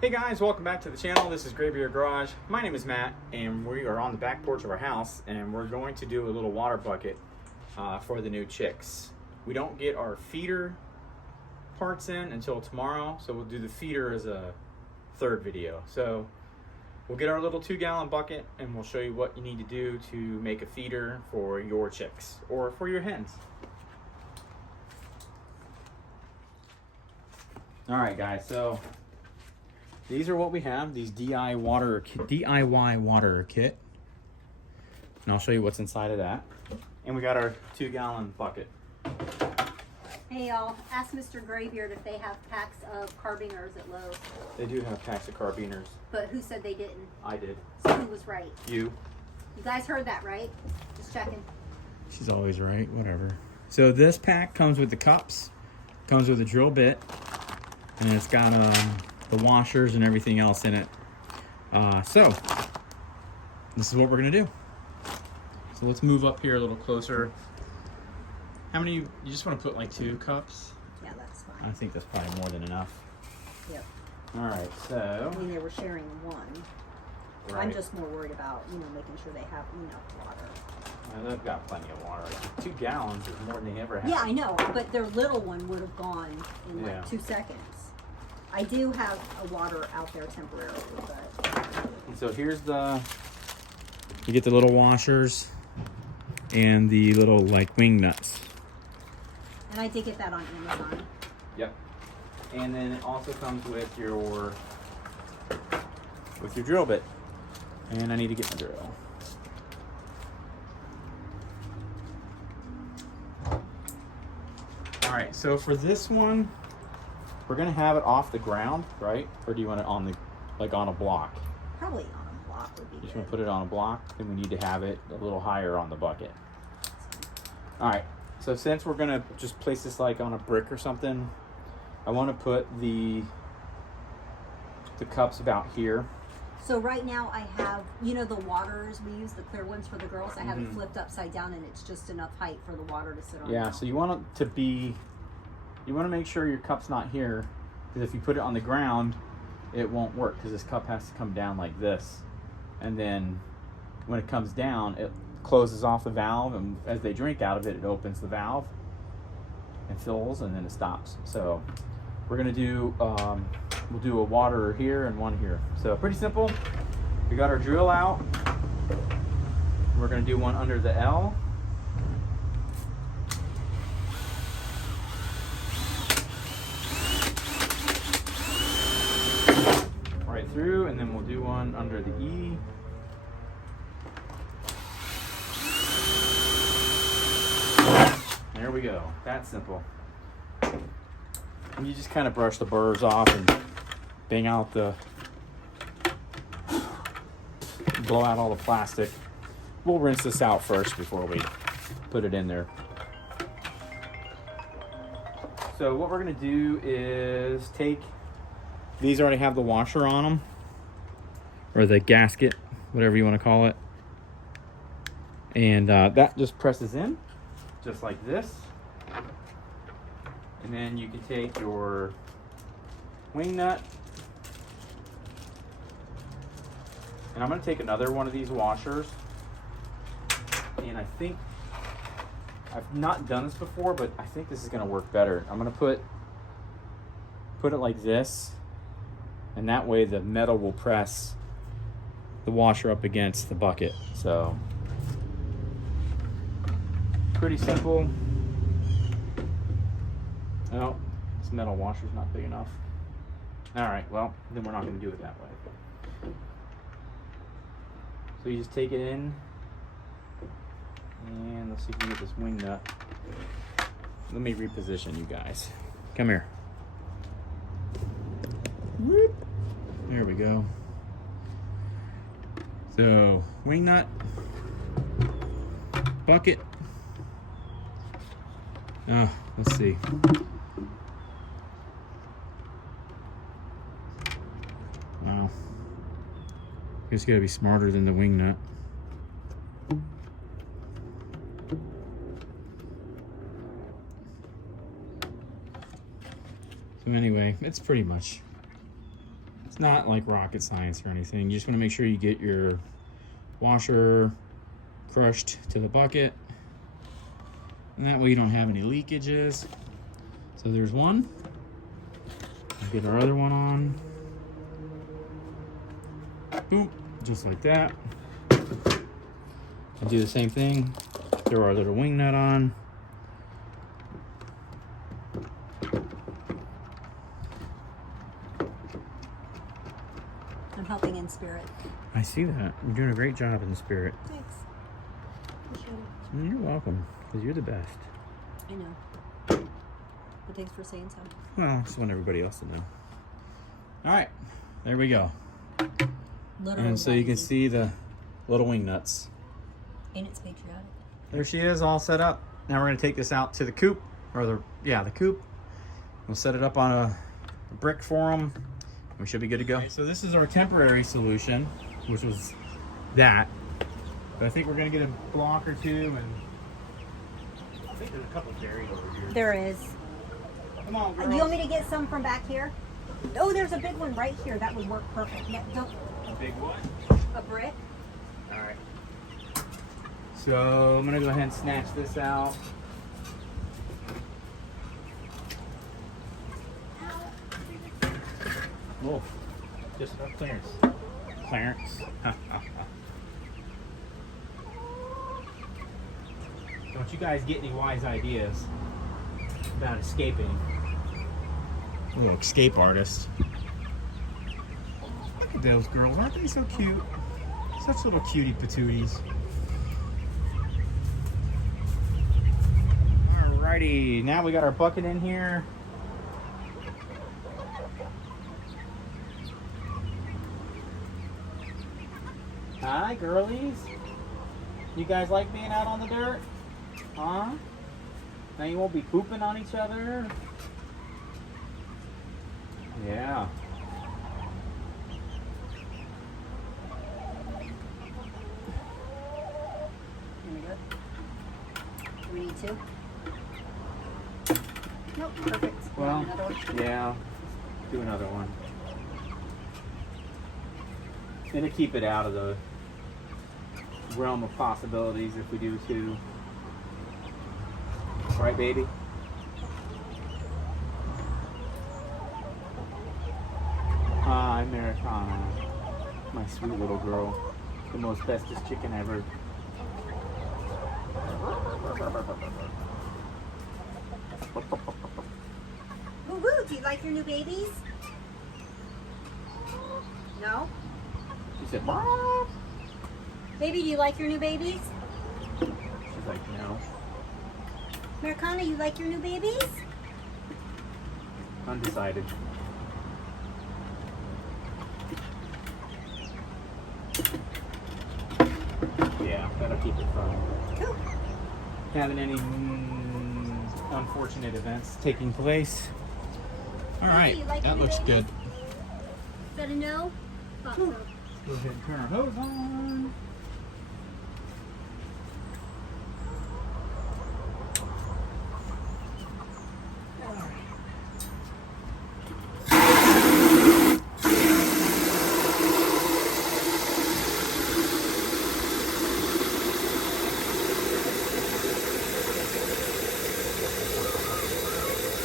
Hey guys, welcome back to the channel. This is Graybeard Garage. My name is Matt, and we are on the back porch of our house, and we're going to do a little water bucket for the new chicks. We don't get our feeder parts in until tomorrow, so we'll do the feeder as a third video. So we'll get our little 2-gallon bucket, and we'll show you what you need to do to make a feeder for your chicks or for your hens. All right, guys, so these are what we have, these DIY water kit. And I'll show you what's inside of that. And we got our 2-gallon bucket. Hey y'all, ask Mr. Graybeard if they have packs of carbiners at Lowe's. They do have packs of carbiners. But who said they didn't? I did. So who was right? You. You guys heard that, right? Just checking. She's always right, whatever. So this pack comes with the cups, comes with a drill bit, and it's got the washers and everything else in it. So this is what we're gonna do. So let's move up here a little closer. How many, you just want to put like 2 cups? Yeah, that's fine. I think that's probably more than enough. Yep. All right, so. I mean, they were sharing one. Right. I'm just more worried about, making sure they have enough water. Well, they've got plenty of water. 2 gallons is more than they ever had. Yeah, I know, but their little one would have gone in Yeah. like 2 seconds. I do have a water out there temporarily, but. And so here's you get the little washers and the little like wing nuts. And I did get that on Amazon. Yep. And then it also comes with your drill bit. And I need to get my drill. All right, so for this one, we're gonna have it off the ground, right? Or do you want it on on a block? Probably on a block would be You just good. want to put it on a block, then we need to have it a little higher on the bucket. All right, so since we're gonna just place this like on a brick or something, I want to put the cups about here. So right now I have, the waters we use, the clear ones for the girls, I have it flipped upside down and it's just enough height for the water to sit on. Yeah, now. so you want it to be, you want to make sure your cup's not here, because if you put it on the ground, it won't work, because this cup has to come down like this. And then when it comes down, it closes off the valve, and as they drink out of it, it opens the valve and fills, and then it stops. So we're gonna do, we'll do a water here and one here. So pretty simple. We got our drill out. We're gonna do one under the L. Right through, and then we'll do one under the E. There we go. That's simple. And you just kind of brush the burrs off and bang out blow out all the plastic. We'll rinse this out first before we put it in there. So what we're gonna do is take, these already have the washer on them, or the gasket, whatever you want to call it. And that just presses in, just like this. And then you can take your wing nut. And I'm going to take another one of these washers. And I think, I've not done this before, but I think this is going to work better. I'm going to put it like this. And that way the metal will press the washer up against the bucket. So, pretty simple. Oh, this metal washer's not big enough. All right, well, then we're not gonna do it that way. So you just take it in, and let's see if we can get this wing nut. Let me reposition you guys. Come here. Whoop. There we go. So, wing nut, bucket. Let's see. Wow. You just gotta be smarter than the wing nut. So anyway, it's pretty much It's not like rocket science or anything. You just want to make sure you get your washer crushed to the bucket. And that way you don't have any leakages. So there's one. I'll get our other one on. Boom, just like that. And do the same thing. Throw our little wing nut on. I'm helping in spirit. I see that. You're doing a great job in the spirit. Thanks. Appreciate it. You're welcome, because you're the best. I know. But thanks for saying so. Well, I just want everybody else to know. All right, there we go. Literally. And so you can see the little wing nuts. And it's patriotic. There she is, all set up. Now we're gonna take this out to the coop, or the coop. We'll set it up on a brick for them. We should be good to go. Okay, so this is our temporary solution, which was that. But I think we're gonna get a block or two, and I think there's a couple buried over here. There is. Come on, girls. You want me to get some from back here? Oh, there's a big one right here. That would work perfect. Don't, A big one? a brick? All right. So I'm gonna go ahead and snatch this out. Whoa, just enough clearance. Clarence. Don't you guys get any wise ideas about escaping? Little escape artist. Look at those girls, aren't they so cute? Such little cutie patooties. Alrighty, now we got our bucket in here. Hi, girlies. You guys like being out on the dirt? Huh? Now you won't be pooping on each other? Yeah. Do we need to? Nope, perfect. Well, Another one? yeah. Do another one. And to keep it out of the realm of possibilities if we do two. Right, baby? Hi, Americana. My sweet little girl. The most bestest chicken ever. Woo woo, do you like your new babies? No? She said, Mom. Baby, do you like your new babies? She's like, no. Americana, you like your new babies? Undecided. Yeah, that'll keep it fun. Cool. Having any unfortunate events taking place. All right, you like that your looks babies? good. Is that a no? Thought so. Go ahead and turn our hose on.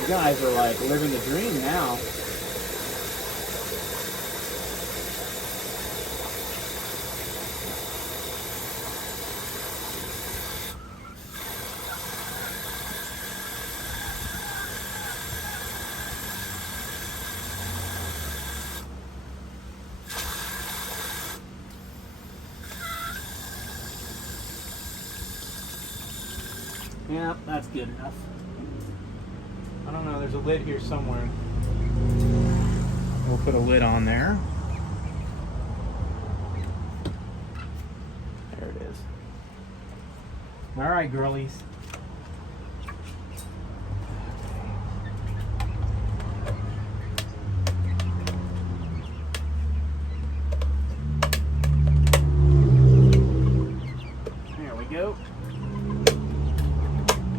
You guys are like living the dream now. Yep, that's good enough. I don't know, there's a lid here somewhere. We'll put a lid on there. There it is. All right, girlies. There we go.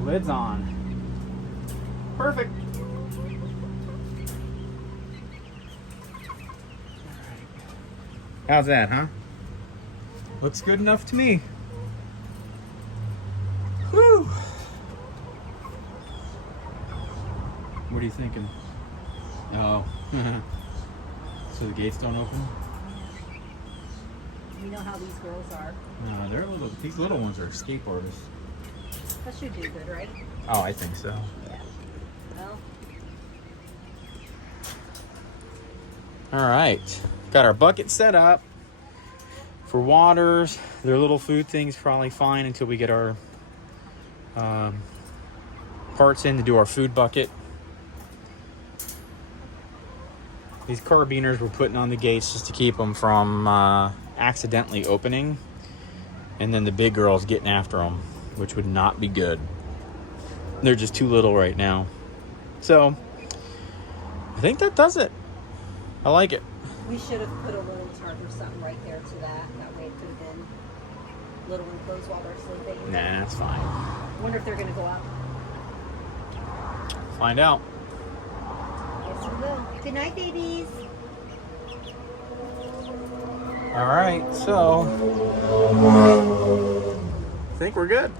Lid's on. Perfect. How's that, huh? Looks good enough to me. Whew. What are you thinking? Oh. So the gates don't open? You know how these girls are. No, these little ones are skateboarders. That should do good, right? Oh, I think so. Yeah. Well, All right. Got our bucket set up for waters. Their little food thing's probably fine until we get our parts in to do our food bucket. These carabiners we're putting on the gates just to keep them from accidentally opening, and then the big girls getting after them, which would not be good. They're just too little right now. So I think that does it. I like it. we should have put a little tarp or something right there to that. That way it could have been little enclosed while they're sleeping. Nah, that's fine. Wonder if they're going to go out. Find out. Yes, we will. Good night, babies. All right, so I think we're good.